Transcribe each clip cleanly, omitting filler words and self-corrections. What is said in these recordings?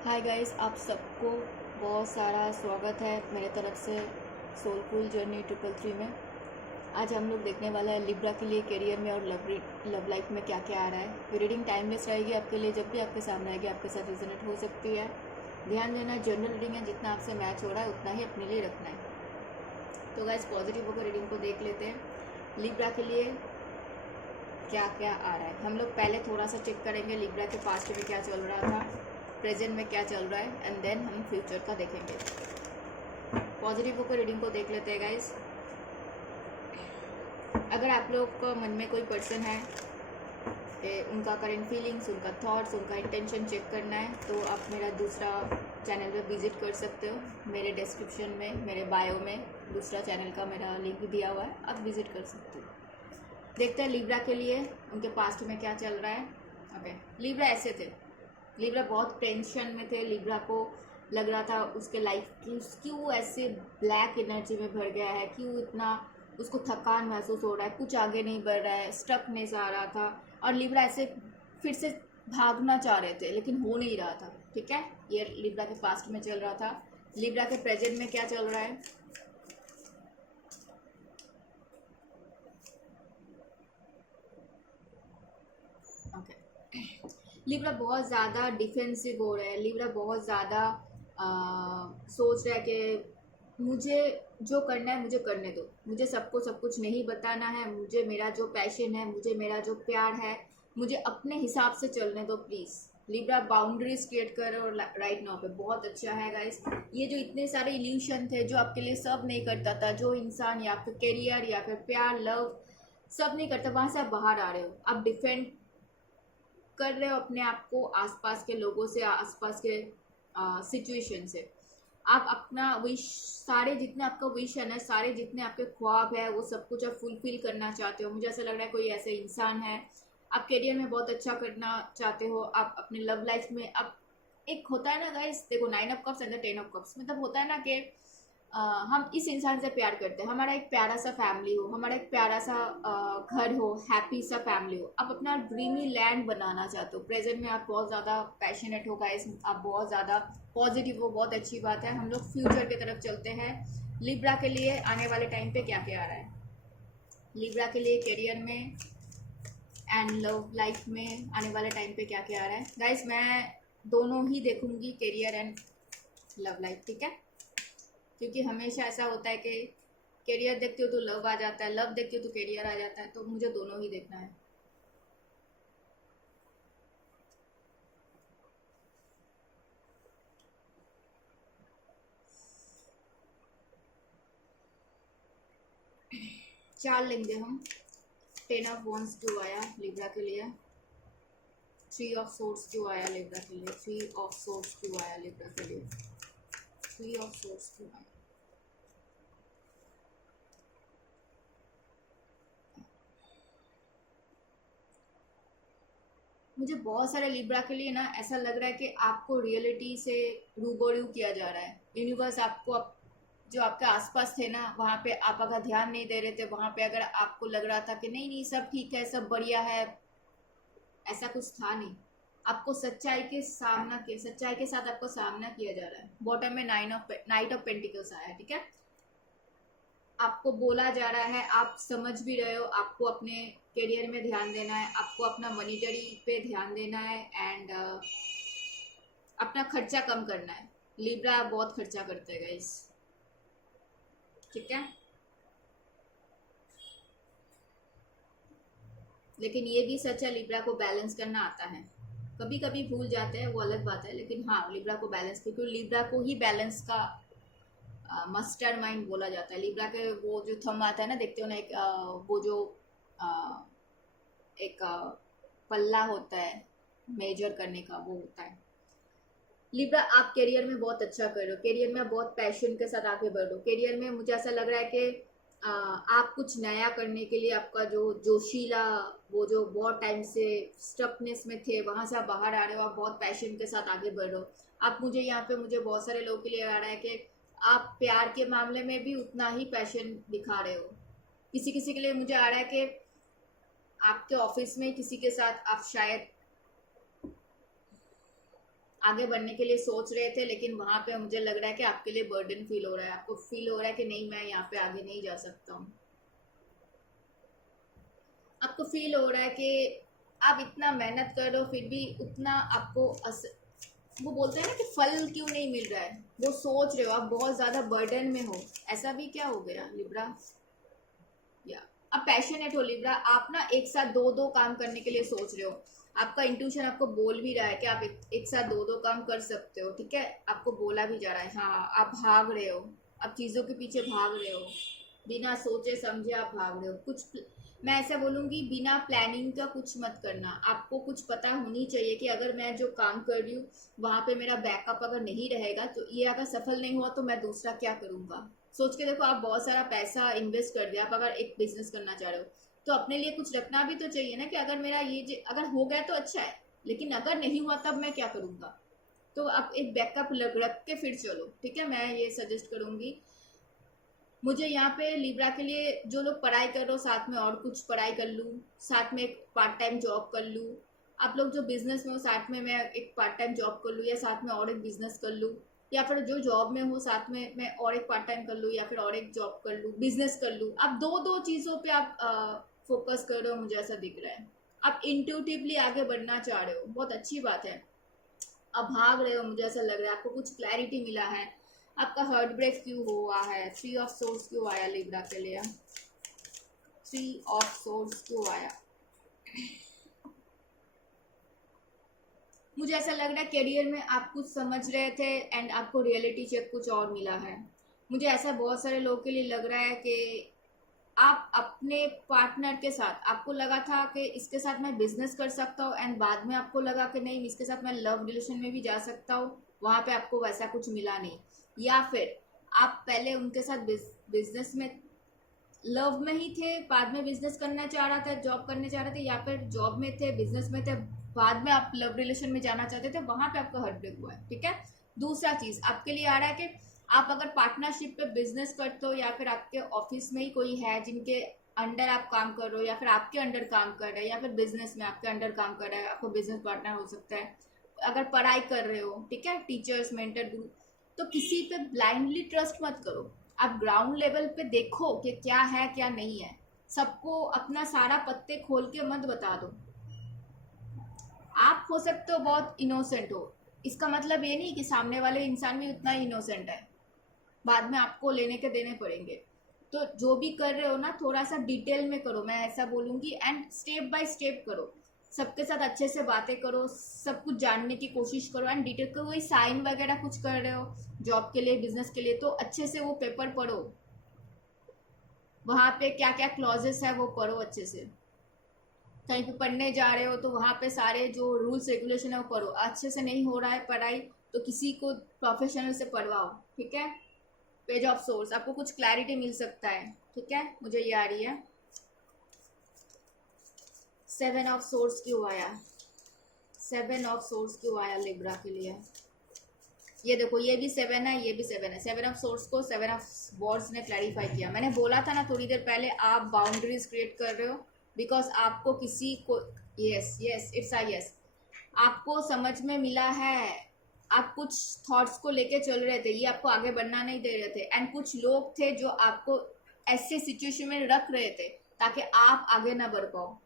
Hi guys, आप सबको बहुत सारा स्वागत है मेरे तरफ से सोलफुल जर्नी 333 में। आज हम लोग देखने वाला है लिब्रा के लिए करियर में और लव लाइफ में क्या क्या आ रहा है। रीडिंग टाइमलेस रहेगी आपके लिए, जब भी आपके सामने आएगी आपके साथ रिजोनेट हो सकती है। ध्यान देना, जनरल रीडिंग है, जितना आपसे मैच हो रहा है उतना ही अपने लिए रखना है। तो गाइस पॉजिटिव होकर रीडिंग को देख लेते हैं लिब्रा के लिए क्या क्या आ रहा है। हम लोग पहले थोड़ा सा चेक करेंगे लिब्रा के पास्ट में क्या चल रहा था, प्रेजेंट में क्या चल रहा है, एंड देन हम फ्यूचर का देखेंगे। पॉजिटिव होकर रीडिंग को देख लेते हैं गाइस। अगर आप लोग को मन में कोई पर्सन है कि उनका करंट फीलिंग्स, उनका थॉट्स, उनका इंटेंशन चेक करना है, तो आप मेरा दूसरा चैनल पे विजिट कर सकते हो। मेरे डिस्क्रिप्शन में, मेरे बायो में दूसरा चैनल का मेरा लिंक दिया हुआ है, आप विजिट कर सकते हो। देखते हैं लिब्रा के लिए उनके पास्ट में क्या चल रहा है। ओके, लिब्रा ऐसे थे, लिब्रा बहुत टेंशन में थे। लिब्रा को लग रहा था उसके लाइफ की क्यों ऐसे ब्लैक एनर्जी में भर गया है, क्यों इतना उसको थकान महसूस हो रहा है, कुछ आगे नहीं बढ़ रहा है, स्टकनेस आ रहा था। और लिब्रा ऐसे फिर से भागना चाह रहे थे लेकिन हो नहीं रहा था। ठीक है, ये लिब्रा के पास्ट में चल रहा था। लिब्रा के प्रेजेंट में क्या चल रहा है। ओके, लिब्रा बहुत ज़्यादा डिफेंसिव हो रहा है। लिब्रा बहुत ज़्यादा सोच रहा है कि मुझे जो करना है मुझे करने दो, मुझे सबको सब कुछ नहीं बताना है, मुझे मेरा जो पैशन है, मुझे मेरा जो प्यार है, मुझे अपने हिसाब से चलने दो प्लीज़। लिब्रा बाउंड्रीज क्रिएट कर और राइट नाउ पे बहुत अच्छा है गाइस। ये जो इतने सारे इल्यूशन थे जो आपके लिए सब नहीं करता था, जो इंसान या फिर करियर या फिर प्यार लव सब नहीं करता, वहाँ से आप बाहर आ रहे हो। आप डिफेंड कर रहे हो अपने आप को आसपास के लोगों से, आसपास के सिचुएशन से। आप अपना विश, सारे जितने आपका विश है ना, सारे जितने आपके ख्वाब है, वो सब कुछ आप फुलफिल करना चाहते हो। मुझे ऐसा लग रहा है कोई ऐसे इंसान है, आप करियर में बहुत अच्छा करना चाहते हो, आप अपने लव लाइफ में। अब एक होता है ना गाइस, देखो 9 of cups and 10 of cups, मतलब होता है ना कि हम इस इंसान से प्यार करते हैं, हमारा एक प्यारा सा फैमिली हो, हमारा एक प्यारा सा घर हो, हैप्पी सा फैमिली हो, आप अपना ड्रीमी लैंड बनाना चाहते हो। प्रेजेंट में आप बहुत ज़्यादा पैशनेट हो गाइस, आप बहुत ज़्यादा पॉजिटिव हो, बहुत अच्छी बात है। हम लोग फ्यूचर की तरफ चलते हैं। लिब्रा के लिए आने वाले टाइम पे क्या क्या आ रहा है। लिब्रा के लिए करियर में एंड लव लाइफ में आने वाले टाइम पे क्या क्या आ रहा है गाइस। मैं दोनों ही देखूंगी, करियर एंड लव लाइफ, ठीक है, क्योंकि हमेशा ऐसा होता है कि करियर देखती हो तो लव आ जाता है, लव देखती हो तो करियर आ जाता है, तो मुझे दोनों ही देखना है। चार लेंगे हम। 10 ऑफ वॉन्ड्स क्यों आया लिब्रा के लिए, 3 ऑफ सोर्ड्स क्यों आया लिब्रा के लिए, 3 ऑफ सोर्ड्स क्यों आया लिब्रा के लिए, 3 ऑफ सोर्ड्स क्यों आया। मुझे बहुत सारे लिब्रा के लिए ना ऐसा लग रहा है कि आपको रियलिटी से रूबरू किया जा रहा है। यूनिवर्स आपको जो आपके आसपास थे ना, वहाँ पे आप अगर ध्यान नहीं दे रहे थे, वहाँ पे अगर आपको लग रहा था कि नहीं नहीं सब ठीक है, सब बढ़िया है, ऐसा कुछ था नहीं। आपको सच्चाई के साथ आपको सामना किया जा रहा है। बॉटम में नाइट ऑफ पेंटिकल्स आया है, ठीक है। आपको बोला जा रहा है, आप समझ भी रहे हो, आपको अपने करियर में ध्यान देना है, आपको अपना मॉनिटरी पे ध्यान देना है, एंड अपना खर्चा कम करना है। लिब्रा बहुत खर्चा करते हैं गाइस, ठीक है। लेकिन ये भी सच है, लिब्रा को बैलेंस करना आता है। कभी कभी भूल जाते हैं, वो अलग बात है, लेकिन हाँ लिब्रा को बैलेंस, क्योंकि लिब्रा को ही बैलेंस का मास्टर माइंड बोला जाता है। लिब्रा के वो जो थंब आता है ना, देखते हो ना, एक वो जो अ, एक पल्ला होता है मेजर करने का, वो होता है। लिब्रा आप करियर में बहुत अच्छा कर रहे हो, करियर में आप बहुत पैशन के साथ आगे बढ़ रहे हो। करियर में मुझे ऐसा लग रहा है कि आप कुछ नया करने के लिए आपका जो जोशीला, वो जो बहुत टाइम से स्टकनेस में थे, वहाँ से आप बाहर आ रहे हो, आप बहुत पैशन के साथ आगे बढ़ रहे हो। आप मुझे यहाँ पे मुझे बहुत सारे लोगों के लिए आ रहा है कि आप प्यार के मामले में भी उतना ही पैशन दिखा रहे हो। किसी किसी के लिए मुझे आ रहा है कि आपके ऑफिस में किसी के साथ आप शायद आगे बढ़ने के लिए सोच रहे थे, लेकिन वहां पे मुझे लग रहा है कि आपके लिए बर्डन फील हो रहा है, आपको फील हो रहा है कि नहीं मैं यहाँ पे आगे नहीं जा सकता हूँ। आपको फील हो रहा है कि आप इतना मेहनत कर रहे हो फिर भी उतना आपको वो बोलते हैं ना कि फल क्यों नहीं मिल रहा है, वो सोच रहे हो, आप बहुत ज़्यादा बर्डन में हो। ऐसा भी क्या हो गया लिब्रा? या आप पैशनेट हो लिब्रा, आप ना एक साथ दो दो काम करने के लिए सोच रहे हो। आपका इंट्यूशन आपको बोल भी रहा है कि आप एक साथ दो दो काम कर सकते हो, ठीक है, आपको बोला भी जा रहा है। हाँ, आप भाग रहे हो, आप चीज़ों के पीछे भाग रहे हो, बिना सोचे समझे आप भाग रहे हो। मैं ऐसा बोलूँगी, बिना प्लानिंग का कुछ मत करना। आपको कुछ पता होनी चाहिए कि अगर मैं जो काम कर रही हूँ वहाँ पे मेरा बैकअप अगर नहीं रहेगा तो ये अगर सफल नहीं हुआ तो मैं दूसरा क्या करूँगा। सोच के देखो, आप बहुत सारा पैसा इन्वेस्ट कर दिया, आप अगर एक बिजनेस करना चाह रहे हो तो अपने लिए कुछ रखना भी तो चाहिए ना, कि अगर मेरा अगर हो गया तो अच्छा है, लेकिन अगर नहीं हुआ तब मैं क्या करूँगा। तो आप एक बैकअप रख के फिर चलो, ठीक है। मैं ये सजेस्ट करूँगी। मुझे यहाँ पे लिब्रा के लिए, जो लोग पढ़ाई कर रहे हो साथ में और कुछ पढ़ाई कर लूँ, साथ में एक पार्ट टाइम जॉब कर लूँ। आप लोग जो बिजनेस में हो साथ में मैं एक पार्ट टाइम जॉब कर लूँ, या साथ में और एक बिजनेस कर लूँ, या फिर जो जॉब में हो साथ में मैं और एक पार्ट टाइम कर लूँ, या फिर और एक जॉब कर लूँ, बिजनेस कर लूँ। आप दो दो चीज़ों पे आप फोकस कर रहे हो, मुझे ऐसा दिख रहा है। आप इंट्यूटिवली आगे बढ़ना चाह रहे हो, बहुत अच्छी बात है। अब भाग रहे हो, मुझे ऐसा लग रहा है आपको कुछ क्लैरिटी मिला है। आपका हार्ट ब्रेक क्यों हुआ है, 3 ऑफ सोर्स क्यों आया लिब्रा के लिए, 3 ऑफ सोर्स क्यों आया। मुझे ऐसा लग रहा है करियर में आप कुछ समझ रहे थे एंड आपको रियलिटी चेक कुछ और मिला है। मुझे ऐसा बहुत सारे लोगों के लिए लग रहा है कि आप अपने पार्टनर के साथ, आपको लगा था कि इसके साथ मैं बिजनेस कर सकता हूँ, एंड बाद में आपको लगा कि नहीं इसके साथ मैं लव रिलेशन में भी जा सकता हूँ, वहाँ पे आपको वैसा कुछ मिला नहीं। या फिर आप पहले उनके साथ बिजनेस में, लव में ही थे, बाद में बिजनेस करना चाह रहा था, जॉब करने चाह रहे थे, या फिर जॉब में थे बिजनेस में थे, बाद में आप लव रिलेशन में जाना चाहते थे, वहां पे आपका हार्ट ब्रेक हुआ है, ठीक है। दूसरा चीज आपके लिए आ रहा है कि आप अगर पार्टनरशिप पे बिजनेस करते हो, या फिर आपके ऑफिस में ही कोई है जिनके अंडर आप काम कर रहे हो, या फिर आपके अंडर काम कर रहे हैं, या फिर बिजनेस में आपके अंडर काम कर रहा है, आपको बिजनेस पार्टनर हो सकता है। अगर पढ़ाई कर रहे हो, ठीक है, टीचर्स मेंटर गुरु, तो किसी पे ब्लाइंडली ट्रस्ट मत करो। आप ग्राउंड लेवल पे देखो कि क्या है क्या नहीं है, सबको अपना सारा पत्ते खोल के मत बता दो। आप हो सकते हो बहुत इनोसेंट हो, इसका मतलब ये नहीं कि सामने वाले इंसान भी उतना ही इनोसेंट है, बाद में आपको लेने के देने पड़ेंगे। तो जो भी कर रहे हो ना, थोड़ा सा डिटेल में करो, मैं ऐसा बोलूँगी, एंड स्टेप बाय स्टेप करो। सबके साथ अच्छे से बातें करो, सब कुछ जानने की कोशिश करो, एंड डिटेल को, वही साइन वगैरह कुछ कर रहे हो जॉब के लिए बिजनेस के लिए, तो अच्छे से वो पेपर पढ़ो, वहाँ पे क्या क्या क्लॉजेस है वो पढ़ो अच्छे से। कहीं पे पढ़ने जा रहे हो तो वहाँ पे सारे जो रूल्स रेगुलेशन है वो पढ़ो। अच्छे से नहीं हो रहा है पढ़ाई तो किसी को प्रोफेशनल से पढ़वाओ, ठीक है। पेज ऑफ सोर्स, आपको कुछ क्लैरिटी मिल सकता है, ठीक है, मुझे ये आ रही है। 7 ऑफ सोर्स क्यों आया, 7 ऑफ सोर्स क्यों आया लिब्रा के लिए। ये देखो, ये भी 7 है, ये भी 7 है। 7 ऑफ सोर्स को 7 ऑफ वॉर्ड्स ने क्लैरिफाई किया। मैंने बोला था ना थोड़ी देर पहले, आप बाउंड्रीज क्रिएट कर रहे हो, बिकॉज आपको किसी को, yes yes it's ah yes, आपको समझ में मिला है, आप कुछ थॉट्स को लेके चल रहे थे, ये आपको आगे बढ़ना नहीं दे रहे थे, एंड कुछ लोग थे जो आपको ऐसे सिचुएशन में रख रहे थे ताकि आप आगे ना बढ़ पाओ,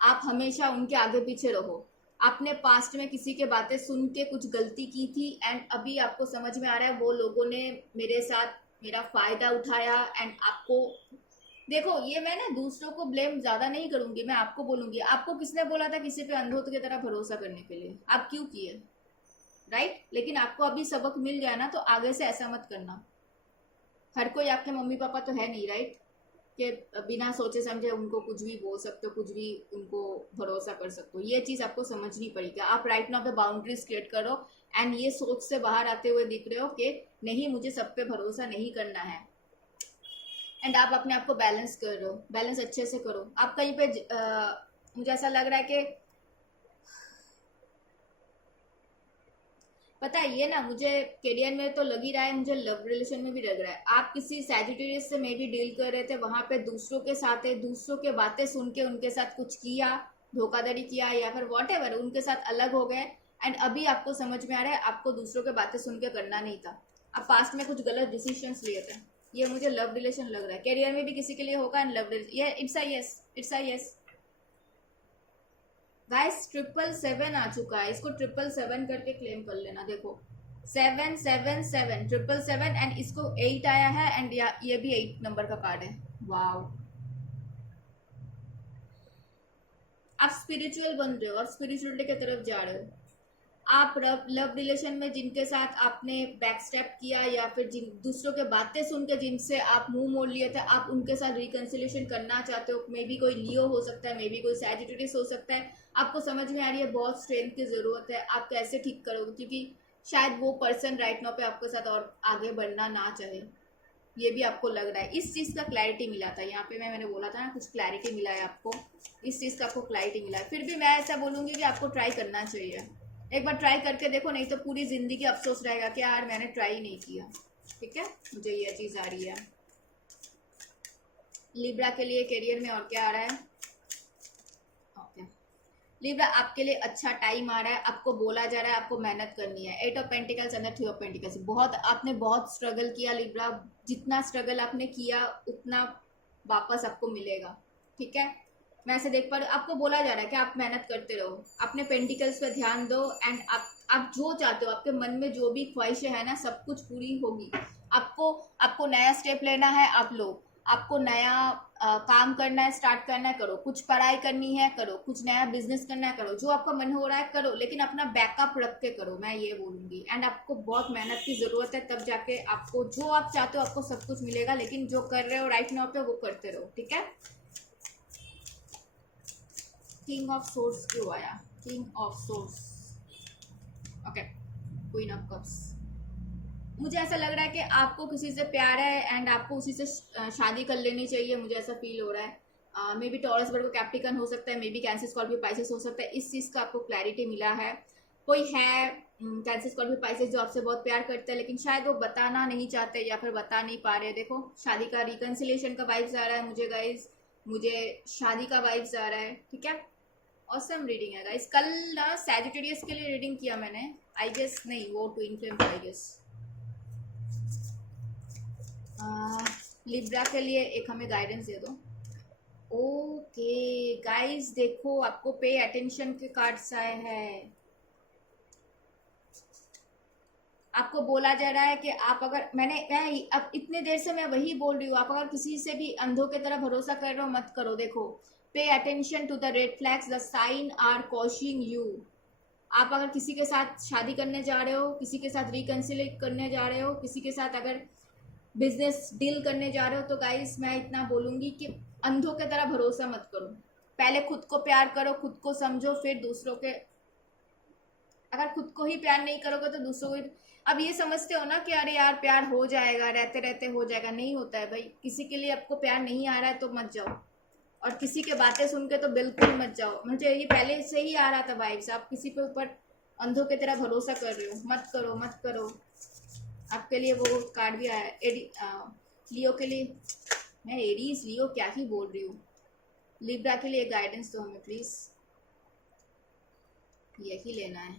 आप हमेशा उनके आगे पीछे रहो। आपने पास्ट में किसी के बातें सुन के कुछ गलती की थी, एंड अभी आपको समझ में आ रहा है वो लोगों ने मेरे साथ मेरा फायदा उठाया, एंड आपको देखो, ये मैं ना दूसरों को ब्लेम ज्यादा नहीं करूंगी, मैं आपको बोलूंगी, आपको किसने बोला था किसी पे अंधों की तरह भरोसा करने के लिए, आप क्यों किए, राइट। लेकिन आपको अभी सबक मिल गया ना, तो आगे से ऐसा मत करना। हर कोई आपके मम्मी पापा तो है नहीं, राइट, कि बिना सोचे समझे उनको कुछ भी बोल सकते हो, कुछ भी उनको भरोसा कर सकते हो। ये चीज़ आपको समझनी पड़ेगी। आप राइट नाउ पे बाउंड्रीज क्रिएट करो, एंड ये सोच से बाहर आते हुए दिख रहे हो कि नहीं मुझे सब पे भरोसा नहीं करना है, एंड आप अपने आप को बैलेंस कर रहे हो। बैलेंस अच्छे से करो। आप कहीं पे मुझे ऐसा लग रहा है कि पता है ये ना, मुझे करियर में तो लग ही रहा है, मुझे लव रिलेशन में भी लग रहा है। आप किसी सैजिटेरियस से मे भी डील कर रहे थे, वहां पे दूसरों के साथ है, दूसरों के बातें सुन के उनके साथ कुछ किया, धोखाधड़ी किया, या फिर वॉट एवर उनके साथ अलग हो गए, एंड अभी आपको समझ में आ रहा है आपको दूसरों के बातें सुन के करना नहीं था, आप पास्ट में कुछ गलत डिसीजंस लिए थे। ये मुझे लव रिलेशन लग रहा है, करियर में भी किसी के लिए होगा एंड लव रिलेशन, ये it's a yes, it's a yes guys. 777 आ चुका है, इसको 777 करके क्लेम कर लेना। देखो 777 777 एंड इसको 8 आया है एंड ये भी 8 नंबर का कार्ड है। वाओ, आप स्पिरिचुअल बन रहे हो और स्पिरिचुअलिटी की तरफ जा रहे हो। आप लव रिलेशन में जिनके साथ आपने बैक स्टेप किया या फिर जिन दूसरों के बातें सुन के जिनसे आप मुंह मोड़ लिए थे, आप उनके साथ रिकन्सिलेशन करना चाहते हो। मे बी कोई लियो हो सकता है, मे बी कोई सैजिटेरियस हो सकता है। आपको समझ में आ रही है बहुत स्ट्रेंथ की ज़रूरत है, आप कैसे ठीक करोगे, क्योंकि शायद वो पर्सन राइट नाउ पे आपके साथ और आगे बढ़ना ना चाहे, ये भी आपको लग रहा है। इस चीज़ का क्लैरिटी मिला था यहाँ पे, मैंने बोला था ना कुछ क्लैरिटी मिला है आपको, इस चीज़ का आपको क्लैरिटी मिला है। फिर भी मैं ऐसा बोलूँगी कि आपको ट्राई करना चाहिए, एक बार ट्राई करके देखो, नहीं तो पूरी ज़िंदगी अफसोस रहेगा कि यार मैंने ट्राई नहीं किया। ठीक है, मुझे ये चीज़ आ रही है। लिब्रा के लिए करियर में और क्या आ रहा है? ओके लिब्रा, आपके लिए अच्छा टाइम आ रहा है, आपको बोला जा रहा है आपको मेहनत करनी है। 8 ऑफ पेंटिकल्स अंदर 3 ऑफ पेंटिकल्स, बहुत आपने बहुत स्ट्रगल किया लिब्रा, जितना स्ट्रगल आपने किया उतना वापस आपको मिलेगा। ठीक है, मैं ऐसे देख पा रही हूँ, आपको बोला जा रहा है कि आप मेहनत करते रहो, अपने पेंटिकल्स पे ध्यान दो एंड आप जो चाहते हो, आपके मन में जो भी ख्वाहिशें है ना, सब कुछ पूरी होगी। आपको नया स्टेप लेना है, आप लो। आपको नया काम करना है, स्टार्ट करना है, करो। कुछ पढ़ाई करनी है, करो। कुछ नया बिजनेस करना है, करो। जो आपका मन हो रहा है करो, लेकिन अपना बैकअप रख के करो, मैं ये बोलूँगी। एंड आपको बहुत मेहनत की ज़रूरत है, तब जाके आपको जो आप चाहते हो आपको सब कुछ मिलेगा। लेकिन जो कर रहे हो राइट नाउ पे वो करते रहो। ठीक है, किंग ऑफ सोर्स क्यों आया? King of source, okay, queen of cups. मुझे ऐसा लग रहा है कि आपको किसी से प्यार है एंड आपको उसी से शादी कर लेनी चाहिए, मुझे ऐसा फील हो रहा है। मे बी टॉरस वर्गो कैप्टिकन हो सकता है, may be cancer Scorpio Pisces हो सकता है। इस चीज़ का आपको क्लैरिटी मिला है। कोई है कैंसर स्कॉर्पियो पाइसेस जो आपसे बहुत प्यार करता है, लेकिन शायद वो बताना नहीं चाहते या फिर बता नहीं पा रहे। देखो शादी का रिकन्सिलेशन का वाइब्स आ रहा है मुझे गाइज, मुझे शादी का वाइब्स आ रहा है। ठीक है, ऑसम रीडिंग है गाइस। कल ना सैजिटेरियस के लिए रीडिंग किया मैंने, आई गेस, नहीं वो ट्विन फ्लेम था आई गेस। लिब्रा के लिए एक हमें गाइडेंस दे दो। ओके गाइस, देखो आपको पे अटेंशन के कार्ड्स आए हैं। आपको बोला जा रहा है कि आप अगर मैं अब इतने देर से मैं वही बोल रही हूँ, आप अगर किसी से भी अंधों की तरह भरोसा कर रहे हो मत करो। देखो pay attention to the red flags, the sign are causing you. आप अगर किसी के साथ शादी करने जा रहे हो, किसी के साथ रिकन्सिलेट करने जा रहे हो, किसी के साथ अगर बिजनेस डील करने जा रहे हो, तो गाइस मैं इतना बोलूँगी कि अंधों की तरह भरोसा मत करो। पहले खुद को प्यार करो, खुद को समझो, फिर दूसरों के। अगर खुद को ही प्यार नहीं करोगे तो दूसरों को। अब ये समझते हो ना कि अरे यार प्यार हो जाएगा, रहते रहते हो जाएगा, नहीं होता है भाई। किसी के लिए आपको प्यार नहीं आ रहा है तो मत जाओ, और किसी के बातें सुन के तो बिल्कुल मत जाओ। मुझे ये पहले से ही आ रहा था वाइब्स, आप किसी के ऊपर अंधों की तरह भरोसा कर रहे हो, मत करो मत करो। आपके लिए वो कार्ड भी आया लियो के लिए, मैं एरीज लियो क्या ही बोल रही हूँ। लिब्रा के लिए गाइडेंस दो हमें प्लीज, यही लेना है।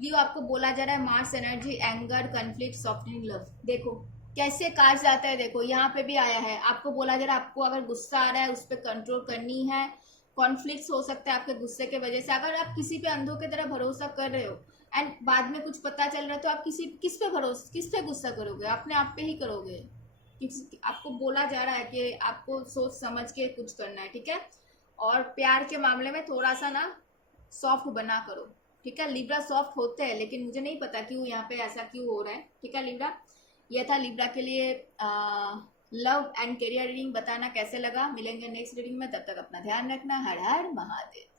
लियो आपको बोला जा रहा है Mars energy, anger, conflict, softening, love. देखो कैसे कार्ड्स आता है, देखो यहाँ पे भी आया है। आपको बोला जा रहा है आपको अगर गुस्सा आ रहा है उस पर कंट्रोल करनी है। कॉन्फ्लिक्ट्स हो सकता है आपके गुस्से के वजह से। अगर आप किसी पे अंधों की तरह भरोसा कर रहे हो एंड बाद में कुछ पता चल रहा है, तो आप किस पे गुस्सा करोगे? अपने आप पे ही करोगे। आपको बोला जा रहा है कि आपको सोच समझ के कुछ करना है। ठीक है, और प्यार के मामले में थोड़ा सा ना सॉफ्ट बना करो। ठीक है, लिब्रा सॉफ्ट होते हैं, लेकिन मुझे नहीं पता क्यों यहाँ पे ऐसा क्यों हो रहा है। ठीक है लिब्रा, यह था लिब्रा के लिए लव एंड करियर रीडिंग। बताना कैसे लगा, मिलेंगे नेक्स्ट रीडिंग में, तब तक अपना ध्यान रखना। हर हर महादेव।